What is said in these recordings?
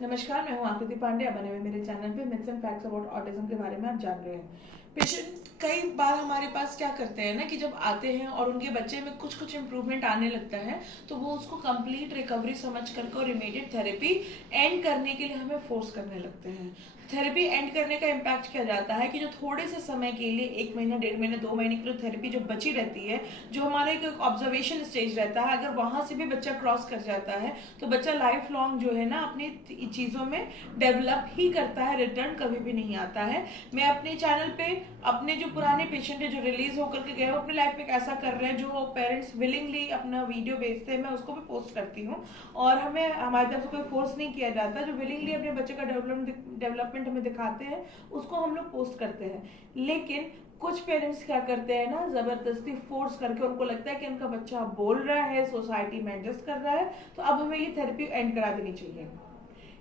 नमस्कार, मैं हूं आकृति पांडे। बने हुए मेरे चैनल पे myths and facts about autism के बारे में आप जान रहे हैं। पेशेंट कई बार हमारे पास क्या करते हैं ना कि जब आते हैं और उनके बच्चे में कुछ कुछ इम्प्रूवमेंट आने लगता है तो वो उसको कंप्लीट रिकवरी समझ करके और इमीडिएट थेरेपी एंड करने के लिए हमें फोर्स करने लगते हैं। थेरेपी एंड करने का इम्पैक्ट क्या जाता है कि जो थोड़े से समय के लिए 1 महीना, 1.5 महीने, 2 महीने की जो थेरेपी जो बची रहती है, जो हमारा एक ऑब्जर्वेशन स्टेज रहता है, अगर वहां से भी बच्चा क्रॉस कर जाता है तो बच्चा लाइफ लॉन्ग जो है ना अपनी चीजों में डेवलप ही करता है, रिटर्न कभी भी नहीं आता है। मैं अपने चैनल पे अपने जो पुराने पेशेंट है जो रिलीज होकर के गए वो अपने लाइफ में कैसा कर रहे हैं, जो पेरेंट्स विलिंगली अपना वीडियो भेजते हैं, मैं उसको भी पोस्ट करती हूँ। और हमें हमारी तरफ से कोई फोर्स नहीं किया जाता, जो विलिंगली अपने बच्चे का डेवलपमेंट हमें दिखाते हैं उसको हम लोग पोस्ट करते हैं। लेकिन कुछ पेरेंट्स क्या करते हैं ना, जबरदस्ती फोर्स करके, उनको लगता है कि उनका बच्चा बोल रहा है, सोसाइटी में एडजस्ट कर रहा है, तो अब हमें ये थेरेपी एंड करा देनी चाहिए।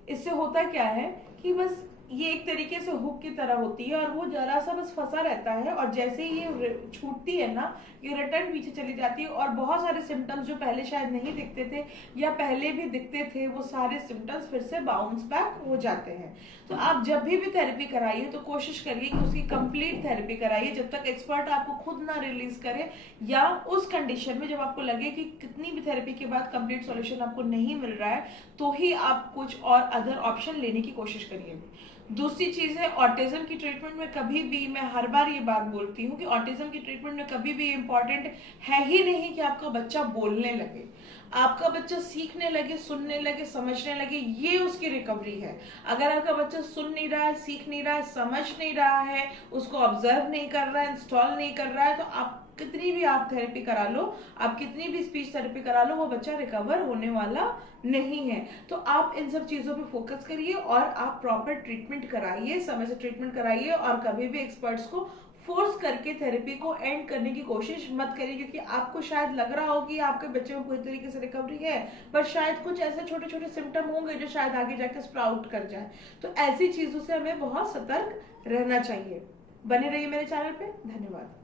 इससे होता क्या है कि बस ये एक तरीके से हुक की तरह होती है और वो जरा सा बस फंसा रहता है, और जैसे ही ये छूटती है ना, ये रिटर्न पीछे चली जाती है और बहुत सारे सिम्टम्स जो पहले शायद नहीं दिखते थे या पहले भी दिखते थे, वो सारे सिम्टम्स फिर से बाउंस बैक हो जाते हैं। तो आप जब भी थेरेपी कराइए तो कोशिश करिए कि उसकी कंप्लीट थेरेपी कराइए जब तक एक्सपर्ट आपको खुद ना रिलीज करे, या उस कंडीशन में जब आपको लगे कि कितनी भी थेरेपी के बाद कंप्लीट सॉल्यूशन आपको नहीं मिल रहा है तो ही आप कुछ और अदर ऑप्शन लेने की कोशिश करिए। दूसरी चीज है, ऑटिज्म की ट्रीटमेंट में कभी भी, मैं हर बार ये बात बोलती हूँ कि ऑटिज्म की ट्रीटमेंट में कभी भी इम्पॉर्टेंट है ही नहीं कि आपका बच्चा बोलने लगे। आपका बच्चा सीखने लगे, सुनने लगे, समझने लगे, ये उसकी रिकवरी है। अगर आपका बच्चा सुन नहीं रहा है, सीख नहीं रहा है, समझ नहीं रहा है, उसको ऑब्जर्व नहीं कर रहा है, इंस्टॉल नहीं कर रहा है, तो आप कितनी भी आप थेरेपी करा लो, आप कितनी भी स्पीच थेरेपी करा लो, वो बच्चा रिकवर होने वाला नहीं है। तो आप इन सब चीजों पे फोकस करिए और आप प्रॉपर ट्रीटमेंट कराइए, समय से ट्रीटमेंट कराइए, और कभी भी एक्सपर्ट्स को फोर्स करके थेरेपी को एंड करने की कोशिश मत करिए, क्योंकि आपको शायद लग रहा हो कि आपके बच्चे में पूरी तरीके से रिकवरी है, पर शायद कुछ ऐसे छोटे छोटे सिम्टम होंगे जो शायद आगे जाकर स्प्राउट कर जाए। तो ऐसी चीजों से हमें बहुत सतर्क रहना चाहिए। बने रहिए मेरे चैनल पे। धन्यवाद।